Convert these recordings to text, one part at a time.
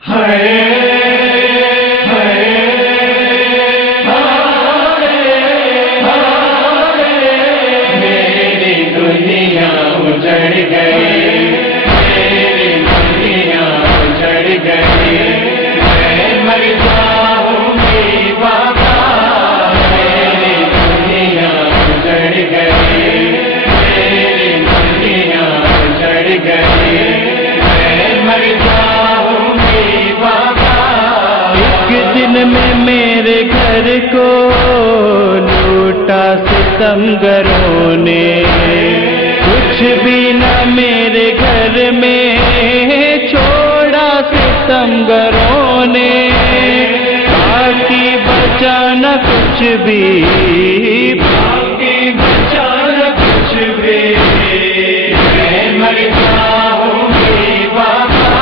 میری دنیا اجڑ گئی، میری دنیا اجڑ گئی، میں مر جاؤں گی بابا، میری دنیا اجڑ گئی، میری دنیا اجڑ گئی، میں مر جاؤں گی بابا۔ ایک دن میں میرے گھر کو لوٹا ستمگروں نے، کچھ بھی نہ میرے گھر میں چھوڑا ستمگروں نے، باقی بچا نہ کچھ بھی، باقی بچا نہ کچھ بھی، میں مر جاؤں گی بابا،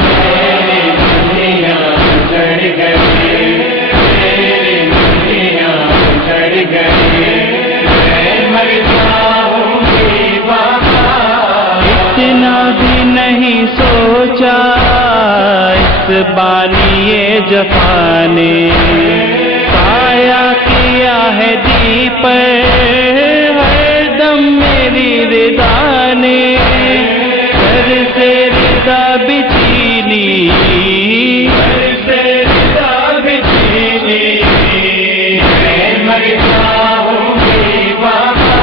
میری دنیا اجڑ گئی، میری دنیا اجڑ گئی، میں مر جاؤں گی بابا۔ اتنا بھی نہیں سوچا اس بانی جفا نے، سایہ کیا ہے دی پر ہر دم میری رضا نے، سر سے رضا بچھینی، سر سے رضا بچھینی، میں مر جاؤں گی بابا،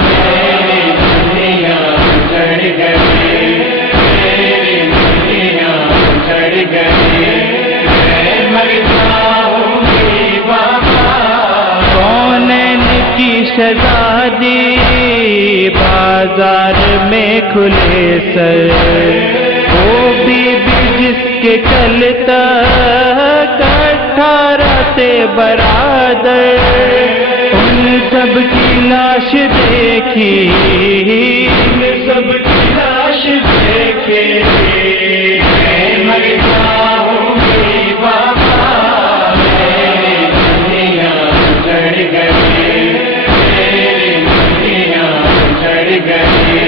میری دنیا اجڑ گئی، میری دنیا اجڑ گئی، میں مر جاؤں گی بابا۔ کونین کی شہزادی بازار میں کھلے سر، وہ بی جس کے کل تک 18 تھے برادر، ان سب کی لاش دیکھی، ان سب کی لاش دیکھی، میں مر جاؤں گی بابا، میری دنیا اجڑ گئی، میری دنیا اجڑ گئی،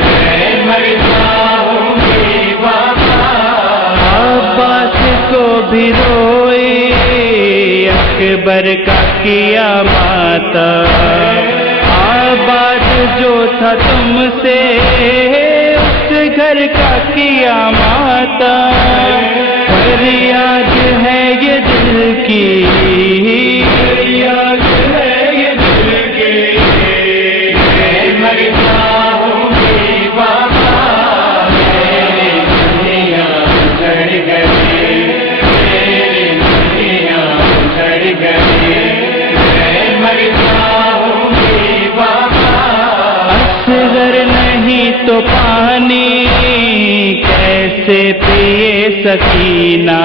میں مر جاؤں گی بابا۔ عباس کو بھی روئی، اکبر کا کیا ماتم، آباد جو تھا تم سے اس گھر کا کیا ماتم، فریاد ہے یہ دل کی، فریاد ہے یہ دل کی، میں مر جاؤں گی بابا، میری دنیا اجڑ گئی، میری دنیا اجڑ گئی، میں مر جاؤں گی بابا۔ اصغر نہیں تو پانی کیسے پیے سکینہ،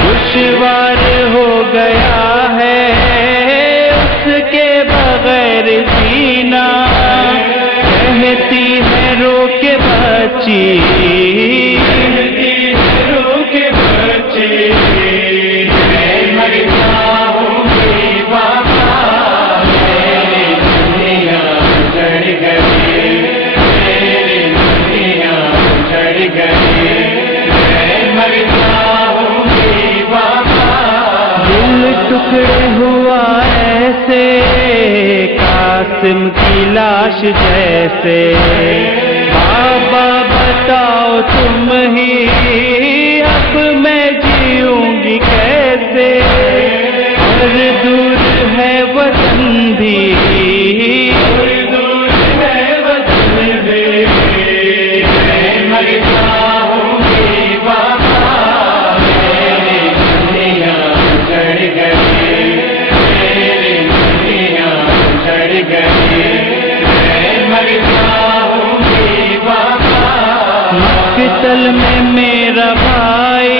دشوار ہو گیا ہے اس کے بغیر جینا، کہتی ہے رو کے بچی، کہتی ہے رو کے بچی، میں مر جاؤں گی بابا، میری دنیا اجڑ گئی، میری دنیا اجڑ گئی، میں مر جاؤں گی بابا۔ دل ٹکڑے ہوا ایسے قاسم کی لاش جیسے، بابا بتاؤ تم ہی اب میں جیوں گی کیسے، اور دور ہے وطن بھی، اور دور ہے وطن بھی، میں مر جاؤں گی بابا، میری دنیا اجڑ گئی، میری دنیا اجڑ گئی، میں مر جاؤں گی بابا۔ مقتل میں میرا بھائی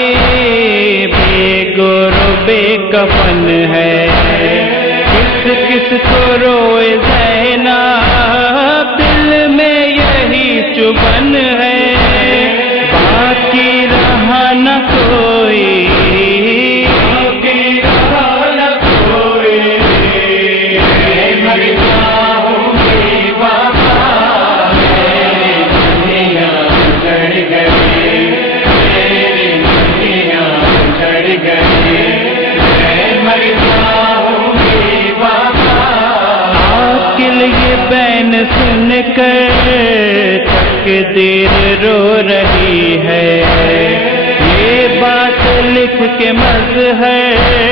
بے گور و بے کفن ہے، کس کس کو روئے زینب، دل میں یہی چبھن ہے، باقی رہا نہ کوئی، باقی رہا نہ کوئی، میں مر جاؤں گی بابا، میری دنیا اجڑ گئی، میری سن کر تقدیر رو رہی ہے، یہ بات لکھ کے مظہر